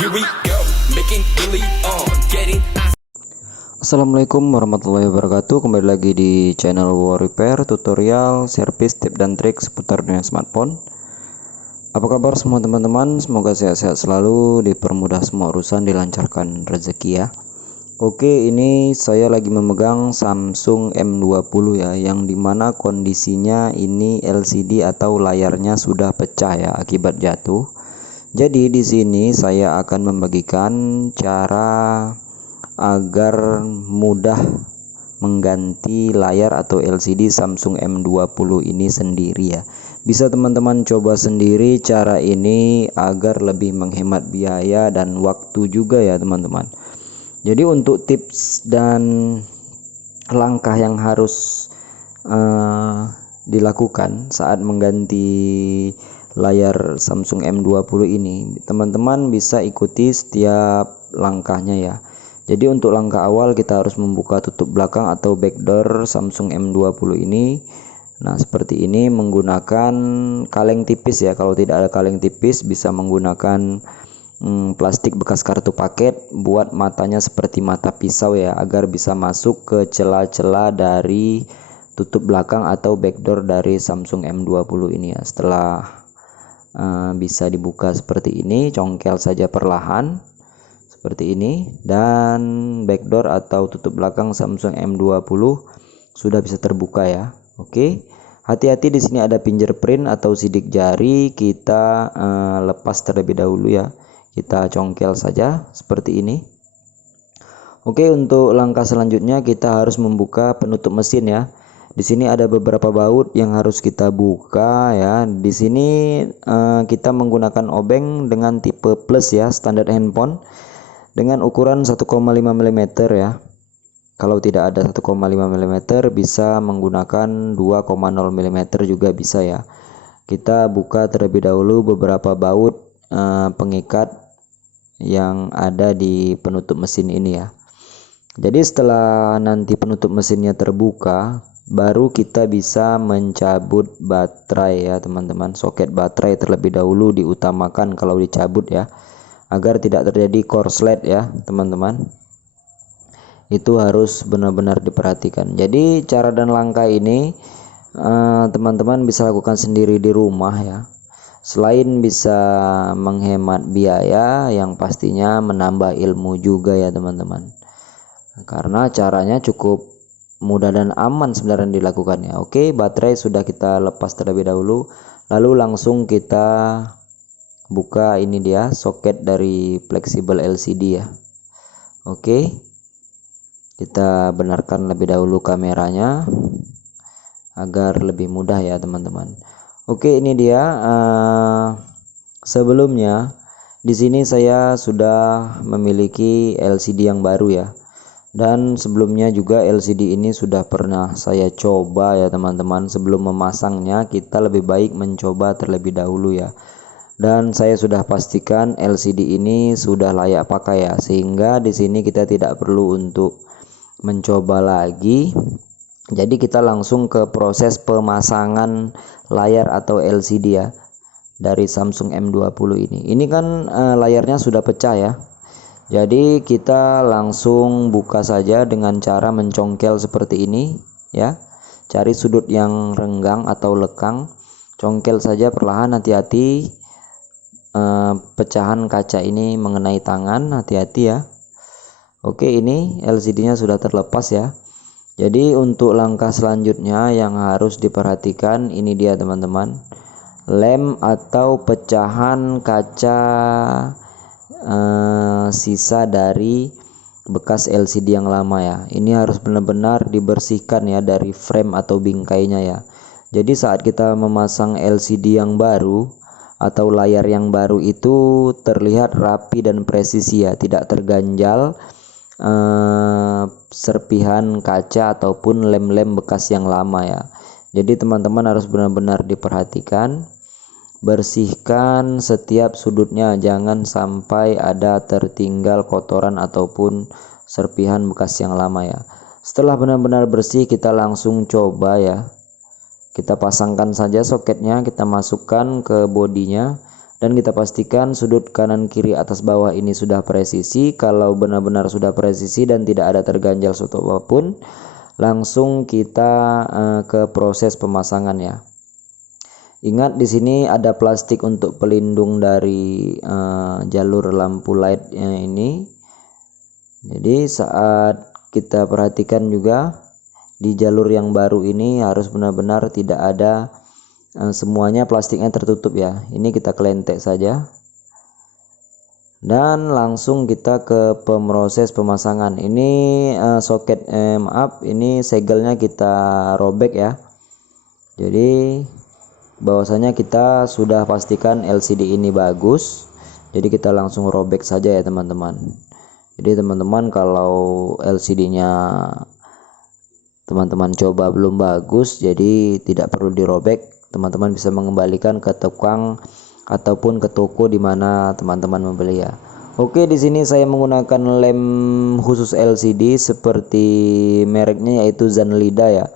Here we go, making really getting. Assalamualaikum warahmatullahi wabarakatuh. Kembali lagi di channel War Repair, tutorial, servis, tip dan trik seputar dunia smartphone. Apa kabar semua teman-teman? Semoga sehat-sehat selalu, dipermudah semua urusan, dilancarkan rezeki ya. Oke, ini saya lagi memegang Samsung M20 ya, yang dimana kondisinya ini LCD atau layarnya sudah pecah ya akibat jatuh. Jadi di sini saya akan membagikan cara agar mudah mengganti layar atau LCD Samsung M20 ini sendiri ya. Bisa teman-teman coba sendiri cara ini agar lebih menghemat biaya dan waktu juga ya teman-teman. Jadi untuk tips dan langkah yang harus dilakukan saat mengganti layar Samsung M20 ini, teman-teman bisa ikuti setiap langkahnya ya. Jadi untuk langkah awal kita harus membuka tutup belakang atau backdoor Samsung M20 ini. Nah seperti ini menggunakan kaleng tipis ya. Kalau tidak ada kaleng tipis bisa menggunakan plastik bekas kartu paket, buat matanya seperti mata pisau ya, agar bisa masuk ke celah-celah dari tutup belakang atau backdoor dari Samsung M20 ini ya. Setelah bisa dibuka seperti ini, congkel saja perlahan seperti ini, dan backdoor atau tutup belakang Samsung M20 sudah bisa terbuka ya. Oke, hati-hati di sini ada fingerprint atau sidik jari, kita lepas terlebih dahulu ya. Kita congkel saja seperti ini. Oke, untuk langkah selanjutnya kita harus membuka penutup mesin ya. Di sini ada beberapa baut yang harus kita buka ya. Di sini kita menggunakan obeng dengan tipe plus ya, standar handphone dengan ukuran 1,5 mm ya. Kalau tidak ada 1,5 mm bisa menggunakan 2,0 mm juga bisa ya. Kita buka terlebih dahulu beberapa baut pengikat yang ada di penutup mesin ini ya. Jadi setelah nanti penutup mesinnya terbuka, baru kita bisa mencabut baterai ya teman-teman. Soket baterai terlebih dahulu diutamakan kalau dicabut ya, agar tidak terjadi korslet ya teman-teman. Itu harus benar-benar diperhatikan. Jadi cara dan langkah ini teman-teman bisa lakukan sendiri di rumah ya. Selain bisa menghemat biaya, yang pastinya menambah ilmu juga ya teman-teman. Karena caranya cukup mudah dan aman sebenarnya dilakukannya. Oke, baterai sudah kita lepas terlebih dahulu, lalu langsung kita buka ini dia soket dari fleksibel LCD ya. Oke, kita benarkan lebih dahulu kameranya agar lebih mudah ya teman-teman. Oke, ini dia. Sebelumnya di sini saya sudah memiliki LCD yang baru ya, dan sebelumnya juga LCD ini sudah pernah saya coba ya teman-teman. Sebelum memasangnya kita lebih baik mencoba terlebih dahulu ya, dan saya sudah pastikan LCD ini sudah layak pakai ya, sehingga di sini kita tidak perlu untuk mencoba lagi. Jadi kita langsung ke proses pemasangan layar atau LCD ya dari Samsung M20 ini. Ini kan layarnya sudah pecah ya. Jadi kita langsung buka saja dengan cara mencongkel seperti ini ya. Cari sudut yang renggang atau lekang, congkel saja perlahan, hati-hati pecahan kaca ini mengenai tangan, hati-hati ya. Oke, ini LCD-nya sudah terlepas ya. Jadi untuk langkah selanjutnya yang harus diperhatikan ini dia teman-teman, lem atau pecahan kaca sisa dari bekas LCD yang lama ya. Ini harus benar-benar dibersihkan ya dari frame atau bingkainya ya. Jadi saat kita memasang LCD yang baru atau layar yang baru itu terlihat rapi dan presisi ya, tidak terganjal serpihan kaca ataupun lem-lem bekas yang lama ya. Jadi teman-teman harus benar-benar diperhatikan, bersihkan setiap sudutnya, jangan sampai ada tertinggal kotoran ataupun serpihan bekas yang lama ya. Setelah benar-benar bersih, kita langsung coba ya. Kita pasangkan saja soketnya, kita masukkan ke bodinya. dan kita pastikan sudut kanan kiri atas bawah ini sudah presisi. Kalau benar-benar sudah presisi dan tidak ada terganjal suatu apapun, langsung kita ke proses pemasangan ya. Ingat di sini ada plastik untuk pelindung dari jalur lampu light ini. Jadi saat kita perhatikan juga di jalur yang baru ini harus benar-benar tidak ada semuanya plastiknya tertutup ya. Ini kita kelentek saja dan langsung kita ke proses pemasangan. Ini soket maaf, ini segelnya kita robek ya. Jadi bahwasanya kita sudah pastikan LCD ini bagus, jadi kita langsung robek saja ya teman-teman. Jadi teman-teman kalau LCD-nya teman-teman coba belum bagus, jadi tidak perlu dirobek. Teman-teman bisa mengembalikan ke tukang ataupun ke toko di mana teman-teman membeli ya. Oke, di sini saya menggunakan lem khusus LCD seperti mereknya yaitu Zanlida ya.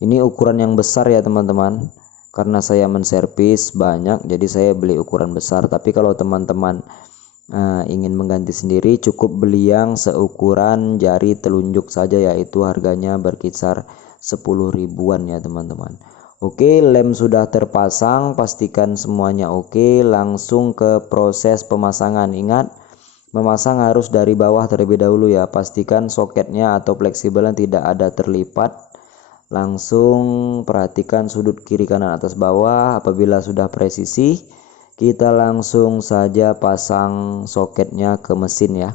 Ini ukuran yang besar ya teman-teman. Karena saya menservis banyak, jadi saya beli ukuran besar. Tapi kalau teman-teman ingin mengganti sendiri, cukup beli yang seukuran jari telunjuk saja, yaitu harganya berkisar 10 ribuan ya teman-teman. Oke, lem sudah terpasang, pastikan semuanya oke, langsung ke proses pemasangan. Ingat, memasang harus dari bawah terlebih dahulu ya. Pastikan soketnya atau fleksibelnya tidak ada terlipat. Langsung perhatikan sudut kiri kanan atas bawah. Apabila sudah presisi, kita langsung saja pasang soketnya ke mesin ya.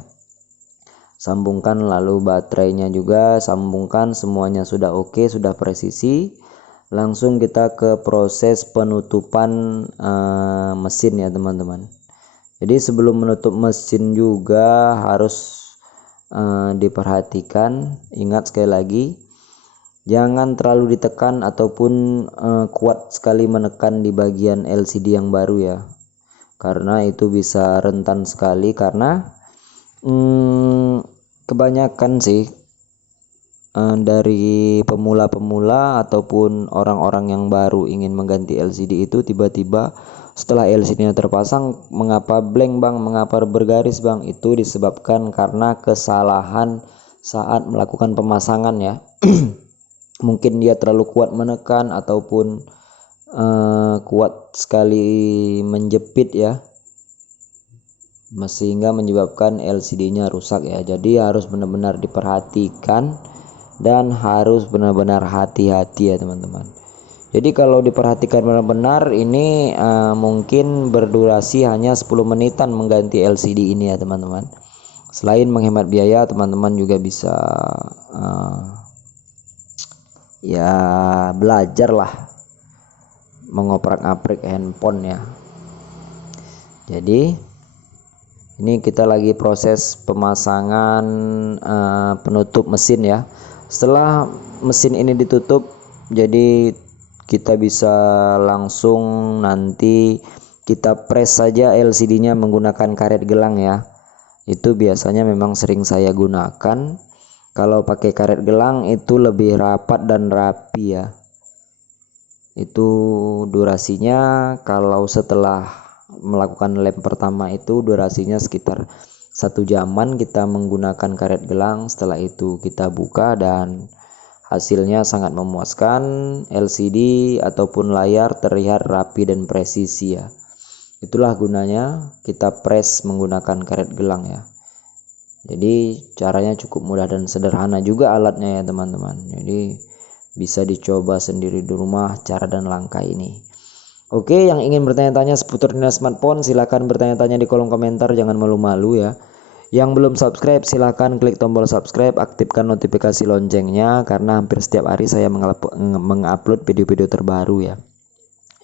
Sambungkan, lalu baterainya juga sambungkan, semuanya sudah oke, sudah presisi. Langsung kita ke proses penutupan mesin ya teman-teman. Jadi sebelum menutup mesin juga harus diperhatikan. Ingat sekali lagi, jangan terlalu ditekan ataupun kuat sekali menekan di bagian LCD yang baru ya, karena itu bisa rentan sekali. Karena kebanyakan sih dari pemula-pemula ataupun orang-orang yang baru ingin mengganti LCD itu tiba-tiba setelah LCD-nya terpasang, mengapa blank bang, mengapa bergaris bang? Itu disebabkan karena kesalahan saat melakukan pemasangan ya. Mungkin dia terlalu kuat menekan ataupun kuat sekali menjepit ya, sehingga menyebabkan LCD-nya rusak ya. Jadi harus benar-benar diperhatikan dan harus benar-benar hati-hati ya teman-teman. Jadi kalau diperhatikan benar-benar ini mungkin berdurasi hanya 10 menitan mengganti LCD ini ya teman-teman. Selain menghemat biaya, teman-teman juga bisa ya belajar lah mengoprak-aprik handphone ya. Jadi ini kita lagi proses pemasangan penutup mesin ya. Setelah mesin ini ditutup, jadi kita bisa langsung nanti kita press saja LCD-nya menggunakan karet gelang ya. Itu biasanya memang sering saya gunakan. Kalau pakai karet gelang itu lebih rapat dan rapi ya. Itu durasinya kalau setelah melakukan lem pertama itu durasinya sekitar 1 jaman kita menggunakan karet gelang. Setelah itu kita buka dan hasilnya sangat memuaskan. LCD ataupun layar terlihat rapi dan presisi ya. Itulah gunanya kita press menggunakan karet gelang ya. Jadi caranya cukup mudah dan sederhana juga alatnya ya teman-teman. Jadi bisa dicoba sendiri di rumah cara dan langkah ini. Oke, yang ingin bertanya-tanya seputar dunia smartphone silahkan bertanya-tanya di kolom komentar, jangan malu-malu ya. Yang belum subscribe silahkan klik tombol subscribe, aktifkan notifikasi loncengnya karena hampir setiap hari saya mengupload video-video terbaru ya.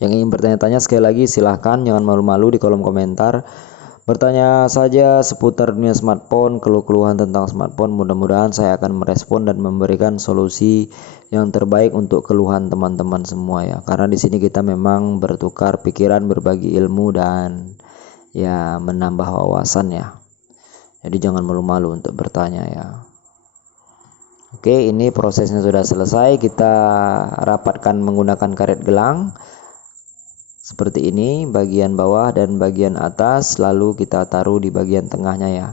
Yang ingin bertanya-tanya sekali lagi silahkan, jangan malu-malu di kolom komentar. Bertanya saja seputar dunia smartphone, keluh-keluhan tentang smartphone. Mudah-mudahan saya akan merespon dan memberikan solusi yang terbaik untuk keluhan teman-teman semua ya. Karena di sini kita memang bertukar pikiran, berbagi ilmu dan ya menambah wawasan ya. Jadi jangan malu-malu untuk bertanya ya. Oke, ini prosesnya sudah selesai. Kita rapatkan menggunakan karet gelang. seperti ini, bagian bawah dan bagian atas, lalu kita taruh di bagian tengahnya ya.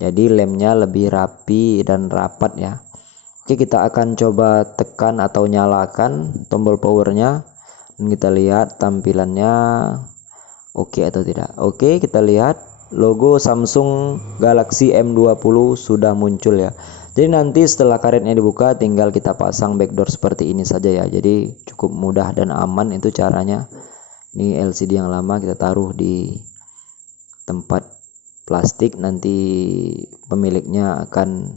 Jadi lemnya lebih rapi dan rapat ya. Oke, kita akan coba tekan atau nyalakan tombol powernya dan kita lihat tampilannya oke atau tidak. Oke, kita lihat logo Samsung Galaxy M20 sudah muncul ya. Jadi nanti setelah karetnya dibuka tinggal kita pasang backdoor seperti ini saja ya. Jadi cukup mudah dan aman itu caranya. Ini LCD yang lama kita taruh di tempat plastik, nanti pemiliknya akan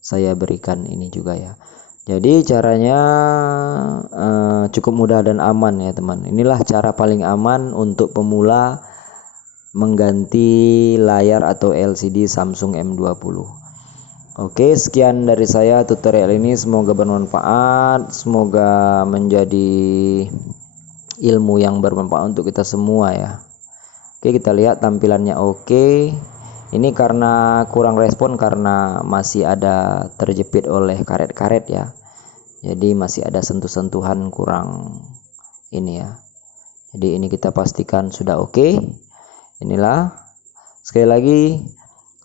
saya berikan ini juga ya. Jadi caranya cukup mudah dan aman ya teman. Inilah cara paling aman untuk pemula mengganti layar atau LCD Samsung M20. Oke, sekian dari saya tutorial ini, semoga bermanfaat, semoga menjadi ilmu yang bermanfaat untuk kita semua ya. Oke, kita lihat tampilannya oke. Ini karena kurang respon karena masih ada terjepit oleh karet-karet ya. Jadi masih ada sentuh-sentuhan kurang ini ya. Jadi ini kita pastikan sudah oke. Inilah sekali lagi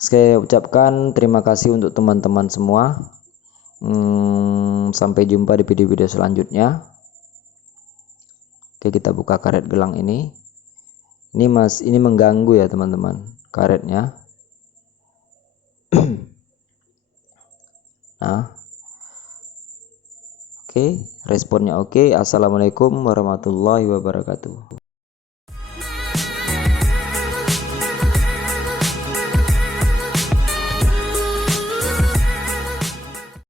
saya ucapkan terima kasih untuk teman-teman semua. Sampai jumpa di video-video selanjutnya. Oke, kita buka karet gelang ini. Ini mengganggu ya teman-teman, karetnya. Nah, oke, responnya oke. Assalamualaikum warahmatullahi wabarakatuh.